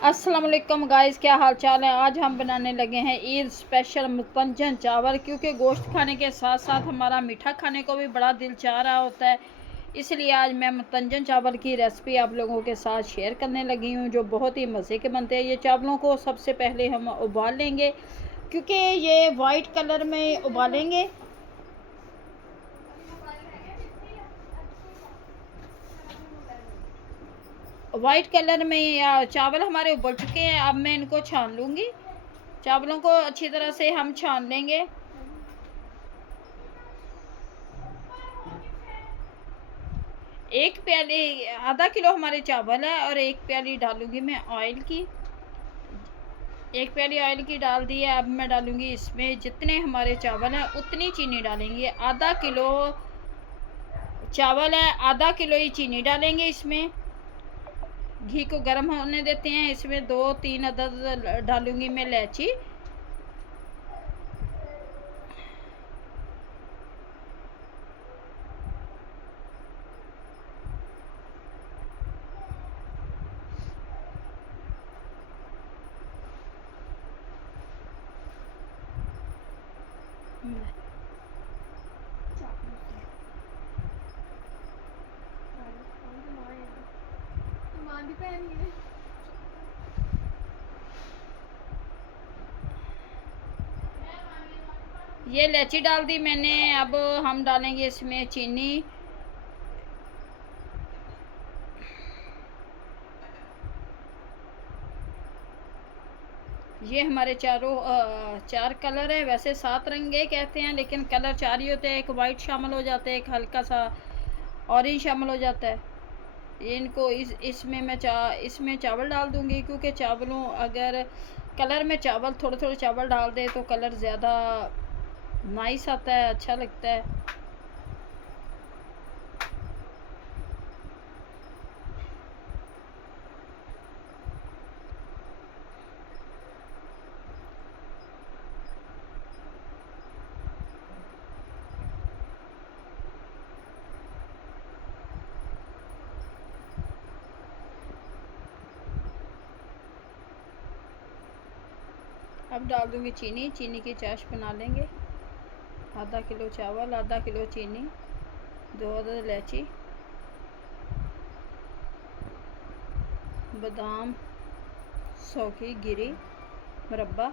अस्सलाम वालेकुम गाइस, क्या हाल चाल है। आज हम बनाने लगे हैं ईद स्पेशल मुतंजन चावल, क्योंकि गोश्त खाने के साथ साथ हमारा मीठा खाने को भी बड़ा दिल चाह रहा होता है। इसलिए आज मैं मुतंजन चावल की रेसिपी आप लोगों के साथ शेयर करने लगी हूँ, जो बहुत ही मज़े के बनते हैं। ये चावलों को सबसे पहले हम उबाल लेंगे, क्योंकि ये वाइट कलर में उबालेंगे। वाइट कलर में या चावल हमारे उबल चुके हैं। अब मैं इनको छान लूँगी। चावलों को अच्छी तरह से हम छान लेंगे। एक प्याली, आधा किलो हमारे चावल है और एक प्याली डालूंगी मैं ऑयल की। एक प्याली ऑयल की डाल दी है। अब मैं डालूंगी इसमें, जितने हमारे चावल हैं उतनी चीनी डालेंगे। आधा किलो चावल है, आधा किलो ही चीनी डालेंगे इसमें। घी को गर्म होने देते हैं। इसमें 2-3 अदद डालूंगी मैं इलायची। ये इलायची डाल दी मैंने। अब हम डालेंगे इसमें चीनी। ये हमारे चार कलर है। वैसे 7 रंगे कहते हैं, लेकिन कलर 4 ही होते हैं। एक वाइट शामिल हो जाता है, एक हल्का सा ऑरेंज शामिल हो जाता है। इनको इसमें मैं इसमें चावल डाल दूंगी, क्योंकि चावलों अगर कलर में चावल थोड़े थोड़े चावल डाल दे तो कलर ज़्यादा नाइस आता है, अच्छा लगता है। अब डाल दूंगी चीनी। चीनी की चाश बना लेंगे। आधा किलो चावल, आधा किलो चीनी, 2 अदद इलायची, बादाम 100 की गिरी मुरब्बा,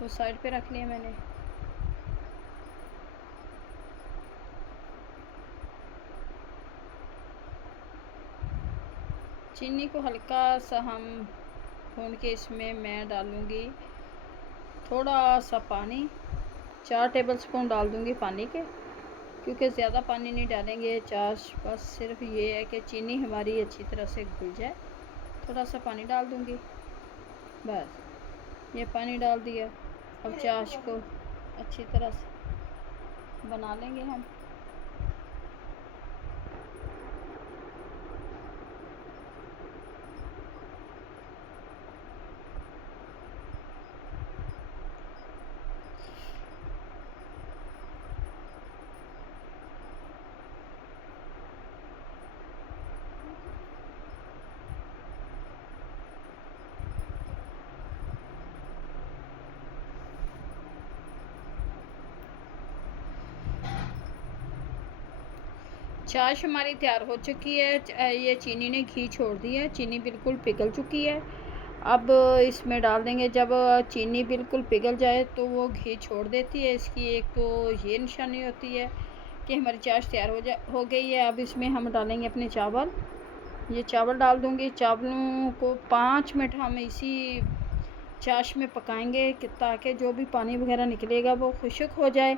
वो साइड पे रख लिया मैंने। चीनी को हल्का सा हम भून के इसमें मैं डालूँगी थोड़ा सा पानी। 4 टेबलस्पून डाल दूँगी पानी के, क्योंकि ज़्यादा पानी नहीं डालेंगे। चाश बस सिर्फ ये है कि चीनी हमारी अच्छी तरह से घुल जाए। थोड़ा सा पानी डाल दूँगी, बस ये पानी डाल दिया। अब चाश को अच्छी तरह से बना लेंगे हम। चाश हमारी तैयार हो चुकी है। ये चीनी ने घी छोड़ दिया है, चीनी बिल्कुल पिघल चुकी है। अब इसमें डाल देंगे। जब चीनी बिल्कुल पिघल जाए तो वो घी छोड़ देती है। इसकी एक तो ये निशानी होती है कि हमारी चाश तैयार हो गई है। अब इसमें हम डालेंगे अपने चावल। ये चावल डाल दूँगी। चावलों को 5 मिनट हम इसी चाश में पकाएंगे, ताकि जो भी पानी वगैरह निकलेगा वो खुश्क हो जाए।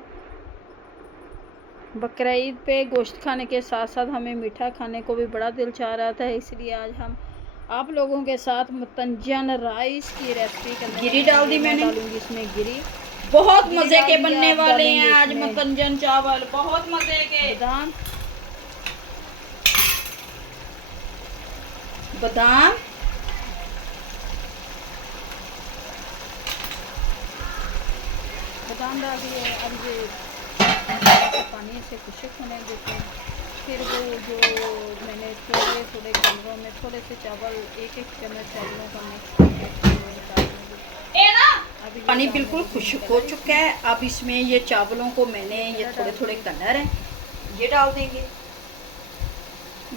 बकरा ईद पे गोश्त खाने के साथ साथ हमें मीठा खाने को भी बड़ा दिल चाह रहा था, इसलिए आज हम आप लोगों के साथ मुतंजन राइस की रेसिपी करने। गिरी डाल दी मैंने। डालूंगी इसमें गिरी। बहुत मज़े के बनने वाले हैं आज मुतंजन चावल, बहुत मज़े के। बादाम बादाम बादाम डाल दिए। अब ये पानी से खुश्क होने देते हैं। फिर वो जो मैंने थोड़े थोड़े गमलों इसमें थोड़े से चावल, एक चम्मच चावलों का मिक्स करके पानी बिल्कुल खुश्क हो चुका है। अब इसमें ये चावलों को मैंने ये थोड़े थोड़े कलर हैं ये डाल देंगे।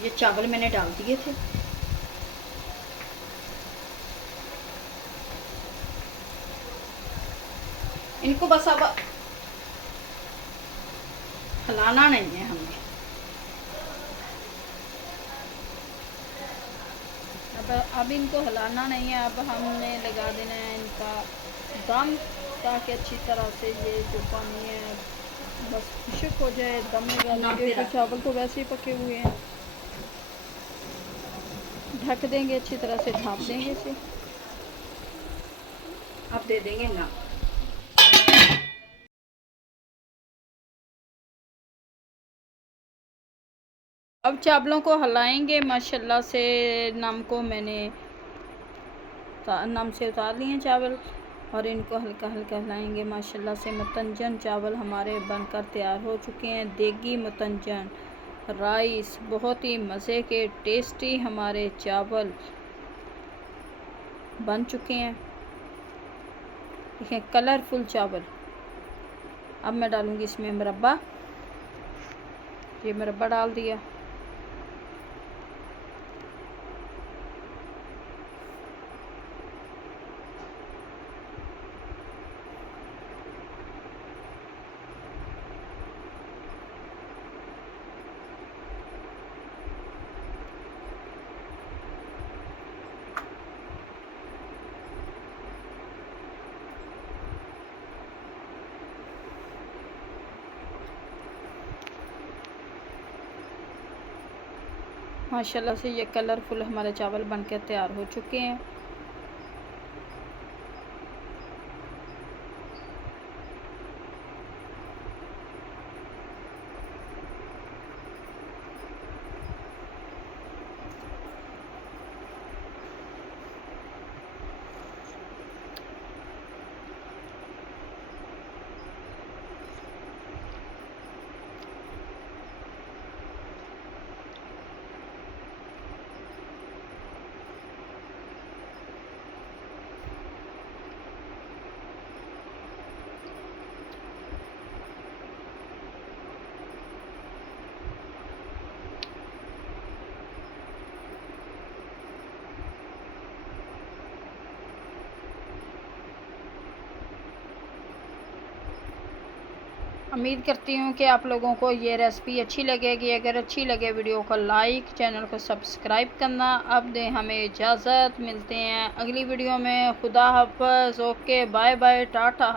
ये चावल मैंने डाल दिए थे। इनको बस अब हिलाना नहीं है हमें। अब इनको हिलाना नहीं है। अब हमने लगा देना है इनका दम, ताकि अच्छी तरह से ये जो पानी है बस खुश्क हो जाए। दम लगा देंगे तो चावल तो वैसे ही पके हुए हैं। ढक देंगे, अच्छी तरह से ढाँप देंगे इसे। अब दे देंगे नमक। अब चावलों को हिलाएंगे माशाल्लाह से। नम को मैंने नम से उतार लिए चावल और इनको हल्का हल्का हिलाएंगे माशाल्लाह से। मुतंजन चावल हमारे बनकर तैयार हो चुके हैं। देगी मुतंजन राइस, बहुत ही मज़े के टेस्टी हमारे चावल बन चुके हैं। देखें कलरफुल चावल। अब मैं डालूँगी इसमें मुरब्बा। ये मुरब्बा डाल दिया। माशाल्लाह से ये कलरफुल हमारे चावल बनकर तैयार हो चुके हैं। उम्मीद करती हूँ कि आप लोगों को ये रेसिपी अच्छी लगेगी। अगर अच्छी लगे वीडियो को लाइक, चैनल को सब्सक्राइब करना। अब दें हमें इजाज़त, मिलते हैं अगली वीडियो में। खुदा हाफ़िज़। Okay, bye bye, Tata.